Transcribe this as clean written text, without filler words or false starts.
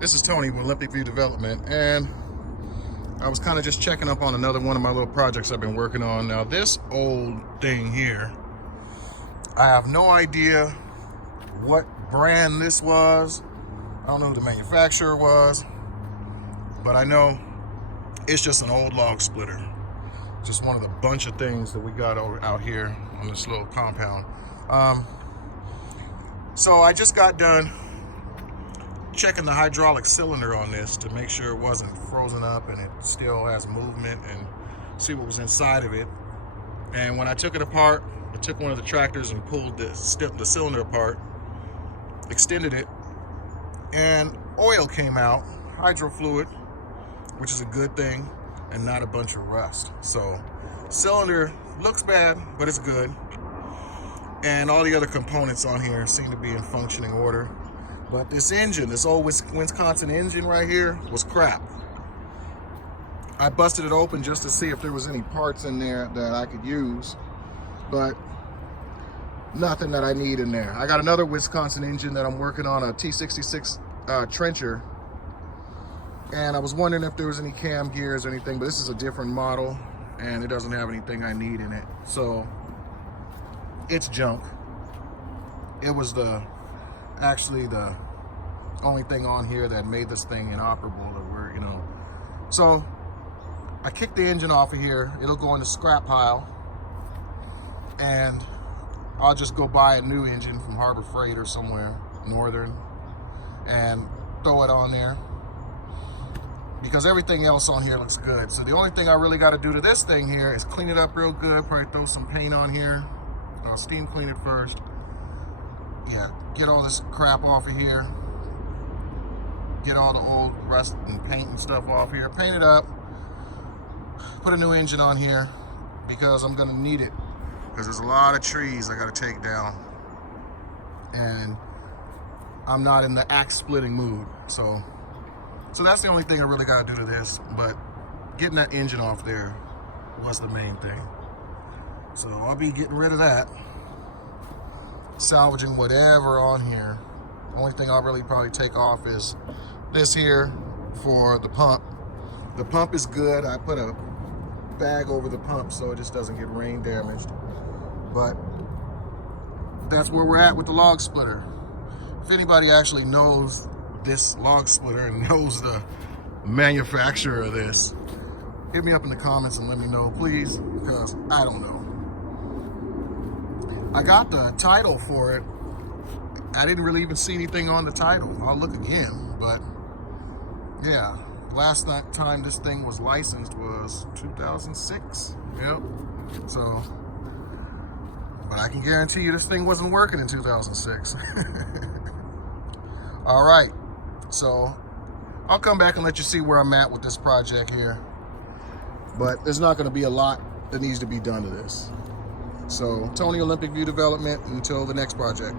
This is Tony with Olympic View Development, and I was kind of just checking up on another one of my little projects I've been working on. Now, this old thing here, I have no idea what brand this was. I don't know who the manufacturer was, but I know it's just an old log splitter. Just one of the bunch of things that we got out here on this little compound. So I just got done checking the hydraulic cylinder on this to make sure it wasn't frozen up and it still has movement, and see what was inside of it. And when I took it apart, I took one of the tractors and pulled the cylinder apart, extended it, and oil came out, hydro fluid, which is a good thing, and not a bunch of rust. So cylinder looks bad, but it's good. And all the other components on here seem to be in functioning order. But this engine, this old Wisconsin engine right here, was crap. I busted it open just to see if there was any parts in there that I could use, but nothing that I need in there. I got another Wisconsin engine that I'm working on, a T66 trencher, and I was wondering if there was any cam gears or anything, but this is a different model and it doesn't have anything I need in it. So it's junk. It was actually the only thing on here that made this thing inoperable, So I kicked the engine off of here. It'll go in the scrap pile, and I'll just go buy a new engine from Harbor Freight or somewhere, Northern, and throw it on there, because everything else on here looks good. So the only thing I really got to do to this thing here is clean it up real good, probably throw some paint on here. I'll steam clean it first. Yeah, get all this crap off of here. Get all the old rust and paint and stuff off here. Paint it up. Put a new engine on here, because I'm gonna need it, because there's a lot of trees I gotta take down, and I'm not in the axe splitting mood. So that's the only thing I really gotta do to this. But getting that engine off there was the main thing. So I'll be getting rid of that, salvaging whatever on here. The only thing I'll really probably take off is this here for the pump. The pump is good. I put a bag over the pump so it just doesn't get rain damaged. But that's where we're at with the log splitter. If anybody actually knows this log splitter and knows the manufacturer of this, hit me up in the comments and let me know, please, because I don't know. I got the title for it. I didn't really even see anything on the title. I'll look again, but yeah, last time this thing was licensed was 2006. Yep. So, but I can guarantee you this thing wasn't working in 2006. All right, so I'll come back and let you see where I'm at with this project here, but there's not going to be a lot that needs to be done to this. So, Tony, Olympic View Development, until the next project.